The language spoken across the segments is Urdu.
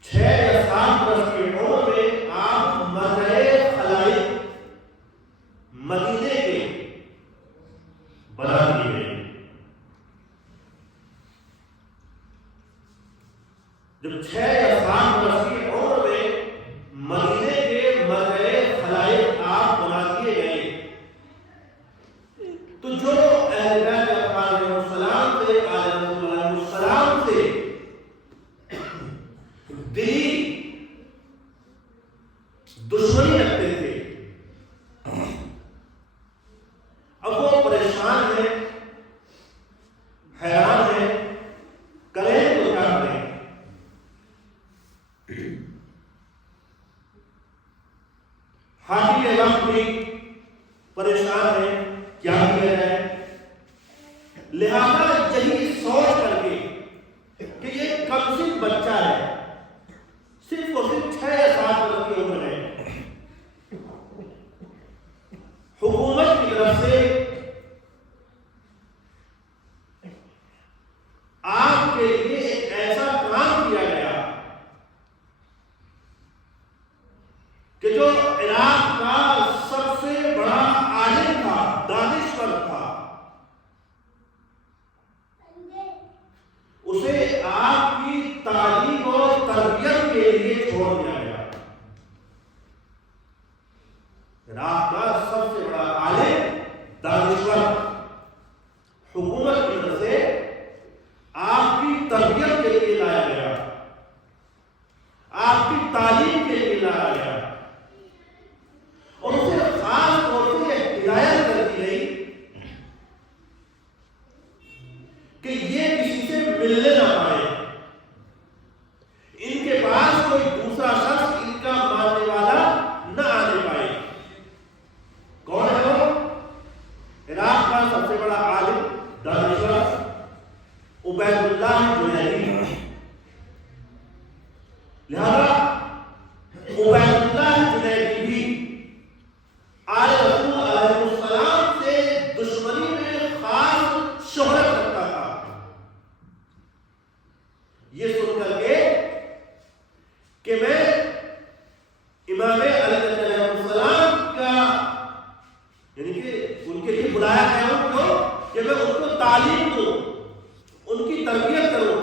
6 یا 7 برس کی عمر میں آپ دشمنی رکھتے تھے. اب وہ پریشان ہیں، حیران ہیں، کریں تو کیا کریں. حاکم وقت بھی پریشان ہے، کیا کیا جائے. لہذا یہی سوچ کر کے کہ یہ کمسن بچہ ہے، صرف اور صرف 6 یا 7 برس کی عمر ہے، حکومت کی طرف سے آپ کے لیے ایک ایسا کام کیا گیا کہ جو عراق کا سب سے بڑا عالم تھا، دانشور تھا، اسے آپ کی تعلیم اور تربیت کے لیے چھوڑ دیا گیا. عراق کا سب سے بڑا عالم، دانشور، حکومت کی طرف سے آپ کی تربیت کے لیے لایا گیا، آپ کی تعلیم کے لیے لایا گیا، اور اسے خاص طور سے ہدایت کر دی گئی کہ یہ کسی سے ملنے نہ پائے، ان کے پاس کوئی دوسرا شخص ان کا ماننے والا نہ آنے پائے. کون ہے وہ؟ عراق کا سب سے بڑا عالم، دانشور عبید اللہ جنیدی. لہذا عبید اللہ جنیدی بھی آل رسول علیہ السلام سے دشمنی میں خاص شہرت رکھتا تھا. یہ سن کر کے کہ میں امام علیہ السلام کا یعنی کہ ان کے لیے بلایا گیا ہوں، کیوں کہ میں ان کو تعلیم دوں، ان کی تربیت کروں.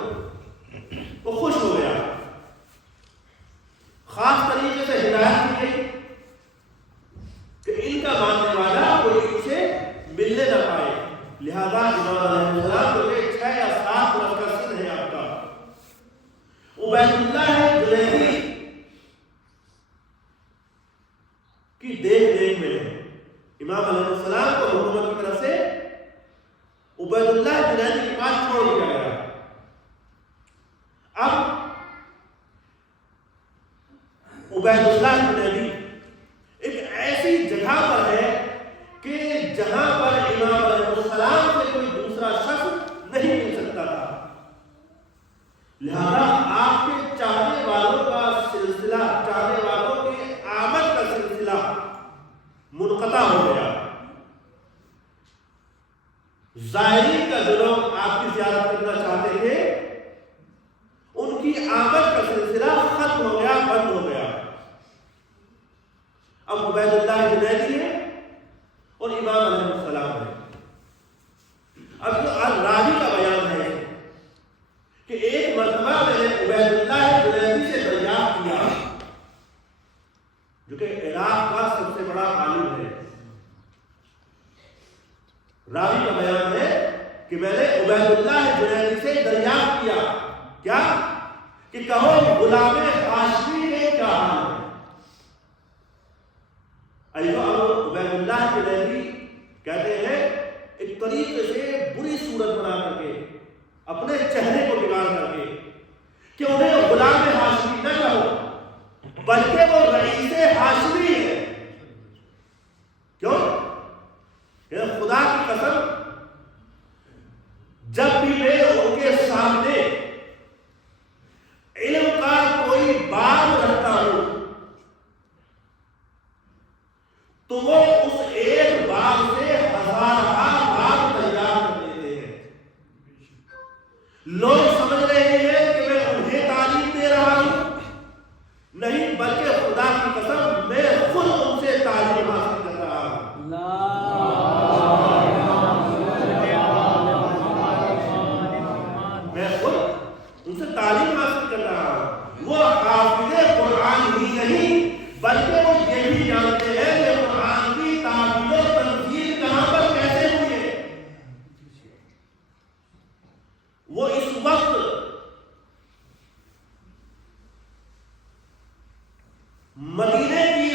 وہ خوش ہو گیا، خاص طریقے سے ہدایت کی گئی کہ ان کا ماننے والا کوئی ان سے ملنے نہ پائے. لہذا امام علیہ السلام جو کہ 6 یا 7 برس کا سن ہے آپ کا، عبید اللہ جنیدی کی دیکھ ریکھ میں امام علیہ السلام کو حکومت کی طرف سے عبید اللہ جنیدی کے پاس چھوڑ دیا گیا. اب عبید اللہ جنیدی ایک ایسی جگہ پر ہے کہ جہاں پر امام علیہ السلام سے کوئی دوسرا شخص نہیں مل سکتا تھا. لہذا آپ کے چاہنے والوں کا سلسلہ، چاہنے والوں کی آمد کا سلسلہ منقطع ہو گیا. زائرین کا جو لوگ آپ کی زیارت کرنا چاہتے تھے، ان کی آمد کا سلسلہ ختم ہو گیا، بند ہو گیا. اب عبید اللہ جنیدی ہے اور امام علیہ السلام ہے. اب جو راوی کا بیان ہے کہ ایک مرتبہ میں نے عبید اللہ جنیدی سے دریافت کیا، جو کہ عراق کا سب سے بڑا عالم ہے. راوی کا بیان ہے کہ میں نے عبید اللہ جنیدی سے دریافت کیا، کیا کہ کہو غلام ہاشمی کے کیا حال ہے. عبید اللہ جنیدی کہتے ہیں ایک طریقے سے بری صورت بنا کر کے، اپنے چہرے کو بگاڑ کر کے، کہ انہیں غلام ہاشمی نہ کہو بلکہ وہ رئیس ہاشمی ہے. کیوں؟ کہ خدا کی قسم جب بھی میں ان کے سامنے علم کا کوئی باب رکھتا ہوں تو وہ اس ایک باب سے ہزارہ باب تیار کر دیتے ہیں. لوگ سمجھ رہے ہیں کہ میں انہیں تعلیم دے رہا ہوں، نہیں بلکہ خدا کی قسم میں خود ان سے تعلیم حاصل کر رہا ہوں. میں خود ان سے تعلیم حاصل کر رہا ہوں. وہ حافظ قرآن ہی نہیں بلکہ وہ یہ بھی جانتے ہیں کہ قرآن کی تعبیر و تنزیل کہاں پر کیسے ہوئی ہے. وہ اس وقت مدینے کی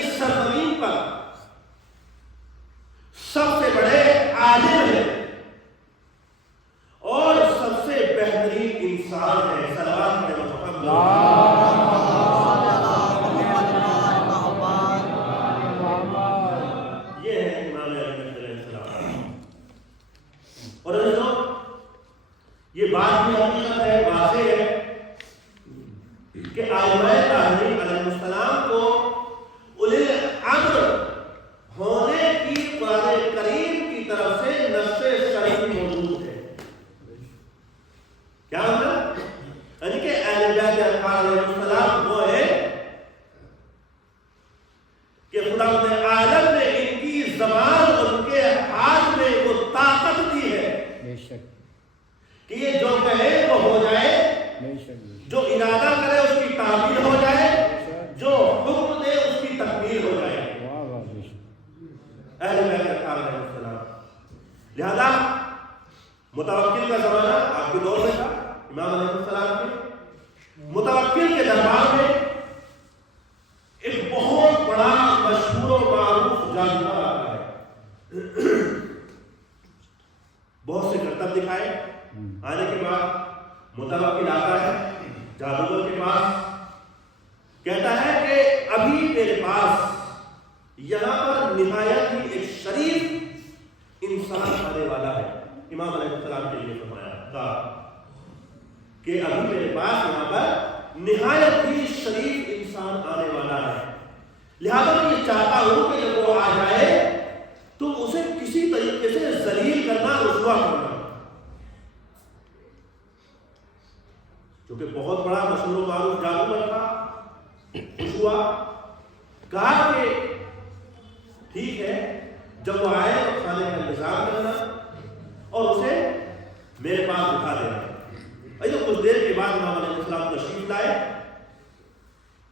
کہ خداوند عالم نے ان کی زبان اور ان کے ہاتھ میں وہ طاقت دی ہے بے شک کہ یہ جو کہے وہ ہو جائے، بے شک جو ارادہ کرے اس کی تعبیر ہو جائے، جو حکم دے اس کی تکمیل ہو جائے۔ واہ واہ بے شک اہل بیت اطہار علیہ السلام۔ لہذا متوکل کا زمانہ آپ کے دور میں تھا، امام علیہ السلام کے متوکل کے دربار میں ایک بہت بڑا مشہور و معروف جادوگر آتا ہے، بہت سے کرتب دکھائے۔ آنے کے بعد متوکل آتا ہے جادوگر کے پاس، کہتا ہے کہ ابھی میرے پاس یہاں پر نہایت ہی ایک شریف انسان آنے والا ہے۔ امام علیہ السلام کے لیے فرمایا کہا کہ ابھی میرے پاس یہاں پر نہایت ہی شریف انسان آنے والا ہے، لہذا میں یہ چاہتا ہوں کہ جب وہ آ جائے تو اسے کسی طریقے سے ذلیل کرنا، رسوا کرنا، کیونکہ بہت بڑا مشہور و معروف جادوگر تھا۔ خوش ہوا، کہا کہ ٹھیک ہے، جب وہ آئے تو کھانے کا انتظام کرنا اور اسے میرے پاس بٹھا دینا۔ ایسے کچھ دیر کے بعد امام علیہ السلام تشریف لائے،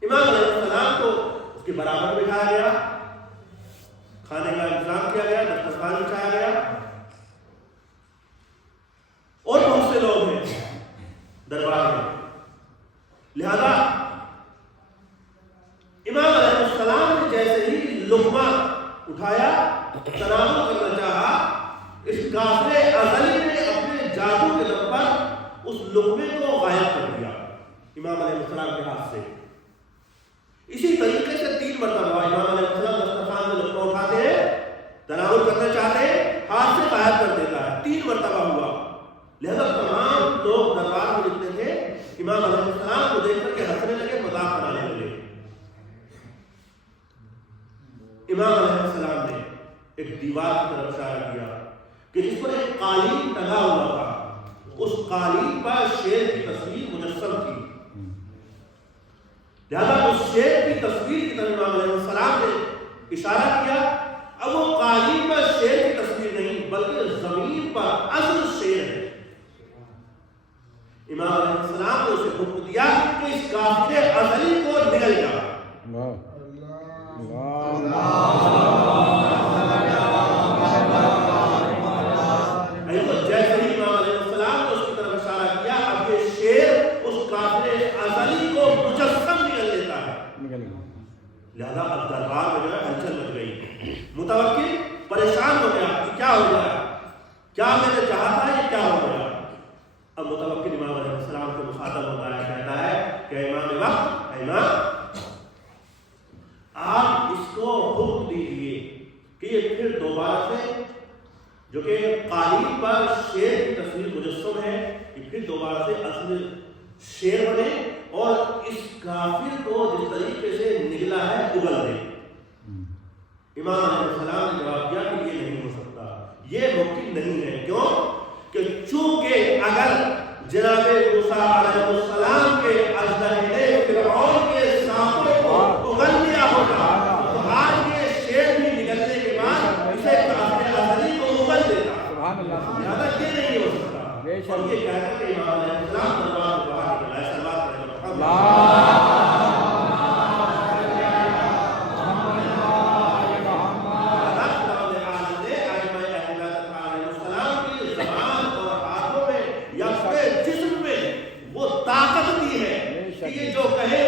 امام علیہ السلام کو اس کے برابر بٹھایا گیا، کھانے کا انتظام کیا گیا، دسترخوان بچھایا گیا، اور بہت سے لوگ ہیں دربار میں۔ لہذا امام علیہ السلام نے جیسے ہی لقمہ اٹھایا، تناول کرنا چاہا، اس کافر ازلی نے اپنے جادو کے دم پر اس لقمے کو غائب کر دیا امام علیہ السلام کے ہاتھ سے۔ اسی طریقے سے 3 مرتبہ امام علیہ السلام دسترخوان سے لقمہ اٹھاتے ہیں، تناول کرنا چاہتے ہیں، ہاتھ سے غائب کر دیتا ہے۔ 3 مرتبہ ہوا۔ لہذا تمام لوگ دربار میں جتنے تھے امام علیہ السلام کو دیکھ کر کے ہنسنے لگے، مذاق بنانے لگے۔ امام علیہ السلام نے ایک دیوار کی طرف اشارہ کیا کہ جس پر ایک قالین ٹنگا ہوا تھا، اس قالین پر شیر کی تصویر مجسم تھی۔ لہذا اس شیر کی تصویر کی طرف امام علیہ السلام نے اشارہ کیا۔ اب وہ قالین پر شیر کی تصویر نہیں بلکہ زمین پر اصل شیر ہے۔ امام علیہ السلام نے اسے حکم دیا کہ اس کافر ازلی کو نگل جا۔ جیسے ہی امام علیہ السلام نے اس کی طرف اشارہ کیا، اب یہ شیر اس کافر ازلی کو مجسم نگل لیتا ہے۔ لہذا اب دربار میں جو ہے ہلچل مچ گئی، متوکل پریشان ہو گیا کہ کیا ہو گیا، کیا میں نے چاہا تھا، یہ کیا ہو گیا۔ اب متوکل امام علیہ السلام سے مخاطب ہوتا ہے، کہتا ہے کہ امام وقت، امام آپ اس کو حکم دیجیے کہ یہ پھر دوبارہ سے، جو کہ قالین پر شیر کی تصویر مجسم ہے، یہ پھر دوبارہ سے اصل شیر بنے اور اس کافر کو جس طریقے سے نگلا ہے اگل دے۔ امام علیہ السلام نے جواب دیا کہ یہ نہیں ہو سکتا، یہ ممکن نہیں ہے۔ کیوں؟ کہ چونکہ اگر جناب موسیٰ علیہ السلام کے اژدہے نے فرعون کے سانپوں کو اگل دیا ہوگا تو آج یہ شیر بھی نکلنے کے بعد اسے کافر ازلی کو اگل دیتا۔ لہذا یہ نہیں ہو سکتا۔ اور یہ کہہ کر کہ امام علیہ السلام دربار سے باہر نکلا ہے، صلوات علیہ محمد۔ یہ جو کہے